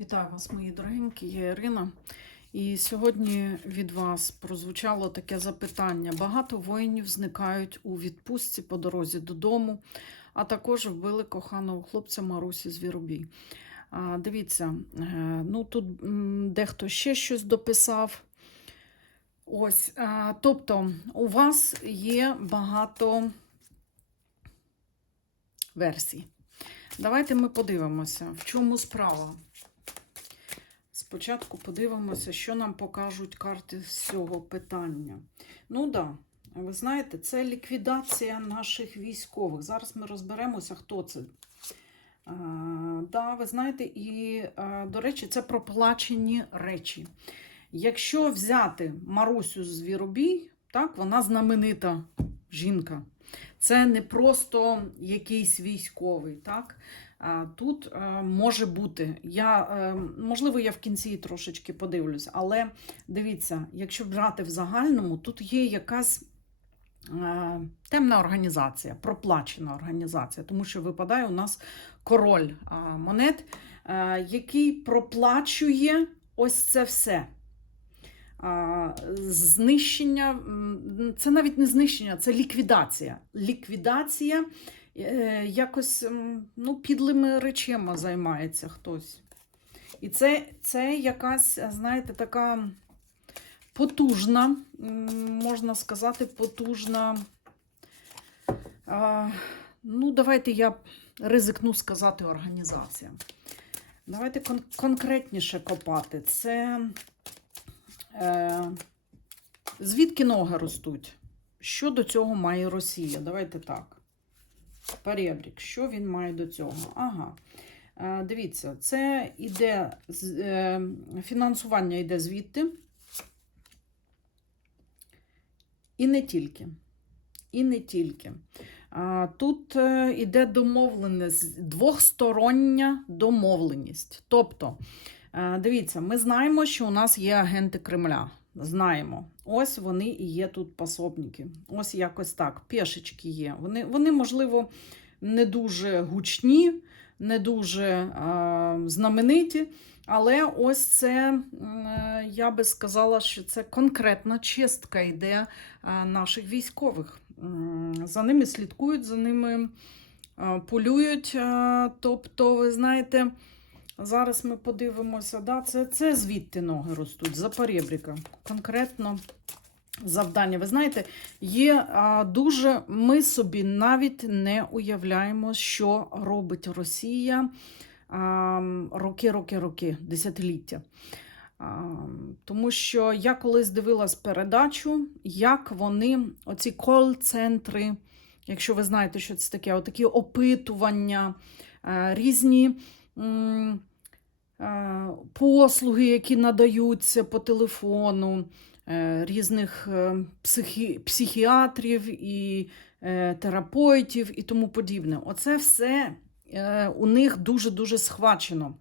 Вітаю вас, мої дорогенькі, я Ірина. І сьогодні від вас прозвучало таке запитання. Багато воїнів зникають у відпустці по дорозі додому, а також вбили коханого хлопця Марусі Звіробій. А, Дивіться, е, ну тут дехто ще щось дописав. Ось, тобто, у вас є багато версій. Давайте ми подивимося, в чому справа. Спочатку подивимося, що нам покажуть карти з цього питання. Ну так, да, ви знаєте, це ліквідація наших військових. Зараз ми розберемося, хто це. А, да, ви знаєте, і, до речі, це проплачені речі. Якщо взяти Марусю Звіробій, так, вона знаменита жінка. Це не просто якийсь військовий. так. Тут е, може бути, я, е, можливо, я в кінці трошечки подивлюсь, але дивіться, якщо брати в загальному, тут є якась е, темна організація, проплачена організація, тому що випадає у нас король монет, який проплачує ось це все. Знищення, це навіть не знищення, це ліквідація. Ліквідація е, якось ну, підлими речима займається хтось. І це, це якась, знаєте, така потужна, можна сказати, потужна. Ну, давайте я ризикну сказати організація. Давайте кон- конкретніше копати. Це звідки ноги ростуть? Що до цього має Росія? Давайте так. Перебрік, що він має до цього? Ага. Е, Дивіться, це іде е, фінансування йде звідти. І не тільки. І не тільки. Тут е, іде домовленість, двохстороння домовленість. Тобто, е, дивіться, ми знаємо, що у нас є агенти Кремля. Знаємо. Ось вони і є тут пособники. Ось якось так. Пешечки є. Вони, вони можливо, не дуже гучні, не дуже е, знамениті. Але ось це, е, я би сказала, що це конкретна чистка йде е, наших військових. За ними слідкують, за ними е, полюють. е, Тобто, ви знаєте, зараз ми подивимося, да, це, це звідти ноги ростуть, за перебріка. Конкретно завдання. Ви знаєте, є а, дуже, ми собі навіть не уявляємо, що робить Росія а, роки, роки, роки, десятиліття. А, Тому що я колись дивилась передачу, як вони, оці кол-центри, якщо ви знаєте, що це таке, отакі опитування, е, різні послуги, які надаються по телефону, е, різних е, психі, психіатрів і е, терапевтів і тому подібне. Оце все е, у них дуже-дуже схвачено.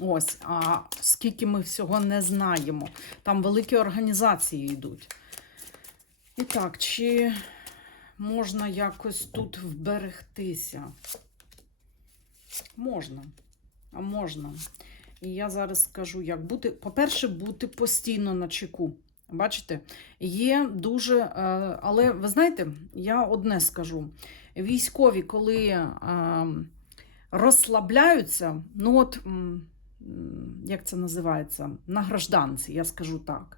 Ось, а скільки ми всього не знаємо. Там великі організації йдуть. І так, чи можна якось тут вберегтися? Можна. А можна. І я зараз скажу, як бути. По-перше, бути постійно на чеку. Бачите, є дуже. е, Але ви знаєте, я одне скажу: військові, коли е, розслабляються, ну от, як це називається, на гражданці, я скажу так.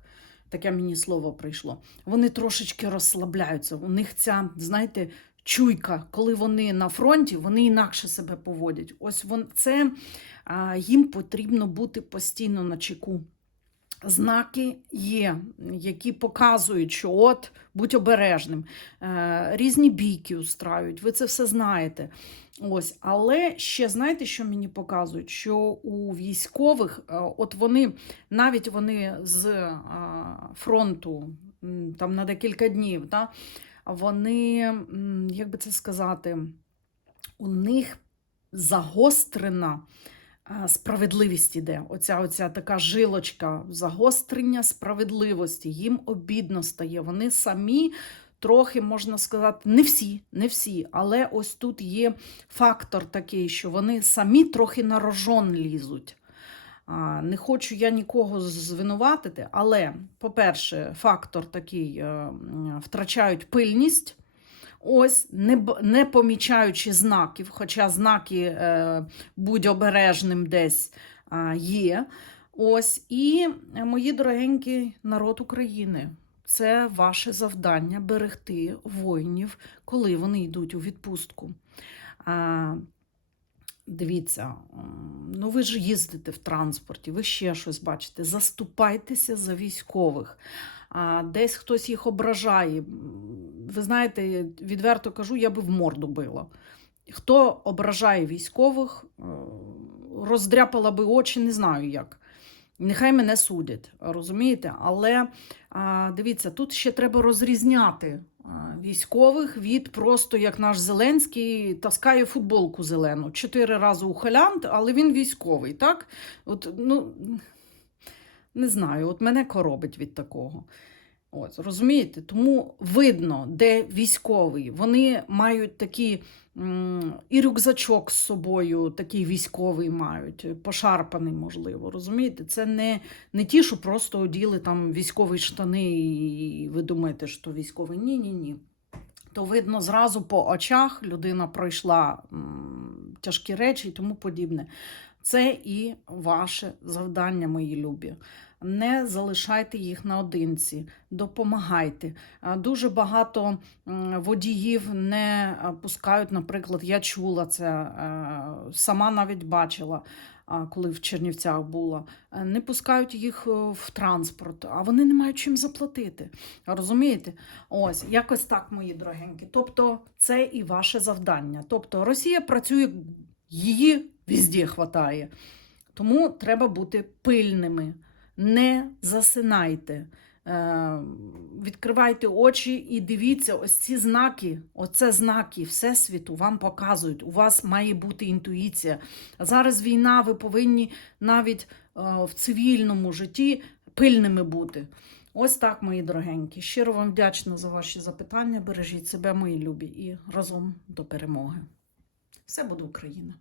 Таке мені слово прийшло. Вони трошечки розслабляються. У них ця, знаєте, чуйка, коли вони на фронті, вони інакше себе поводять. Ось вон, це їм потрібно бути постійно на чеку. Знаки є, які показують, що от будь обережним. Е, різні бійки устраюють, ви це все знаєте. Ось, але ще знаєте, що мені показують? Що у військових, е, от вони навіть вони з фронту там на декілька днів, та, вони, як би це сказати, у них загострена справедливість іде. Оця, оця така жилочка загострення справедливості. Їм обідно стає. Вони самі трохи, можна сказати, не всі, не всі, але ось тут є фактор такий, що вони самі трохи на рожон лізуть. Не хочу я нікого звинуватити, але, по-перше, фактор такий е, втрачають пильність. Ось, не, не помічаючи знаків, хоча знаки е, будь обережним десь є. Ось, і е, мої дорогенькі народ України. Це ваше завдання берегти воїнів, коли вони йдуть у відпустку. Дивіться, ну ви ж їздите в транспорті, ви ще щось бачите. Заступайтеся за військових. А, десь хтось їх ображає. Ви знаєте, відверто кажу, я би в морду била. Хто ображає військових, е, роздряпала би очі, не знаю як. Нехай мене судять, розумієте? Але дивіться, тут ще треба розрізняти військових від просто як наш Зеленський таскає футболку зелену. Чотири рази у халянт, але він військовий, так? От, ну, не знаю, от мене коробить від такого. От, розумієте? Тому видно, де військовий. Вони мають такі і рюкзачок з собою, такий військовий мають, пошарпаний, можливо. Розумієте? Це не, не ті, що просто оділи там військові штани, і ви думаєте, що військовий. Ні, ні. То видно зразу по очах людина пройшла тяжкі речі і тому подібне. Це і ваше завдання, мої любі. Не залишайте їх наодинці, допомагайте. Дуже багато водіїв не пускають, наприклад, я чула це, е, сама навіть бачила, коли в Чернівцях була. е, Не пускають їх е, в транспорт, а вони не мають чим заплатити. Розумієте? Ось, якось так, мої дорогенькі. Тобто, це і ваше завдання. Тобто, Росія працює, її везде хватає. Тому треба бути пильними. Не засинайте. Е, відкривайте очі і дивіться, ось ці знаки, оце знаки Всесвіту вам показують. У вас має бути інтуїція. Зараз війна, ви повинні навіть е, в цивільному житті пильними бути. Ось так, мої дорогенькі. Щиро вам вдячна за ваші запитання. Бережіть себе, мої любі, і разом до перемоги. Все буде Україна!